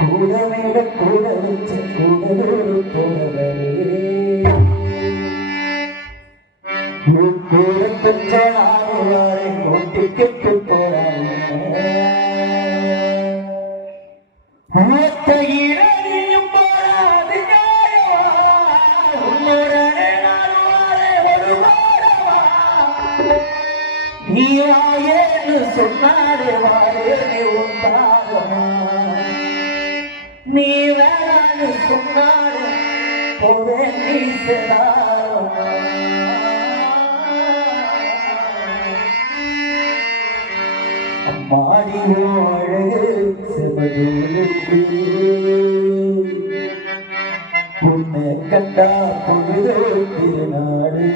கூடமேட கூட வச்ச கூடலூர் போறவரே கூட கொஞ்ச நாடுவாரை கூட்டிக்கிட்டு போறாங்க மூத்தையிடையும் போராது உன்னுடனே நாடுவாரே ஒரு வாடவா நீ வாயேன்னு சொன்னாரு வாயே உண்டாகமா நீ வேணான்னு சொன்னாரு போவேன் நீ செடாமா அம்மாடி அழகு செமதோடு உன்னை கண்டா பொழுது திருநாடு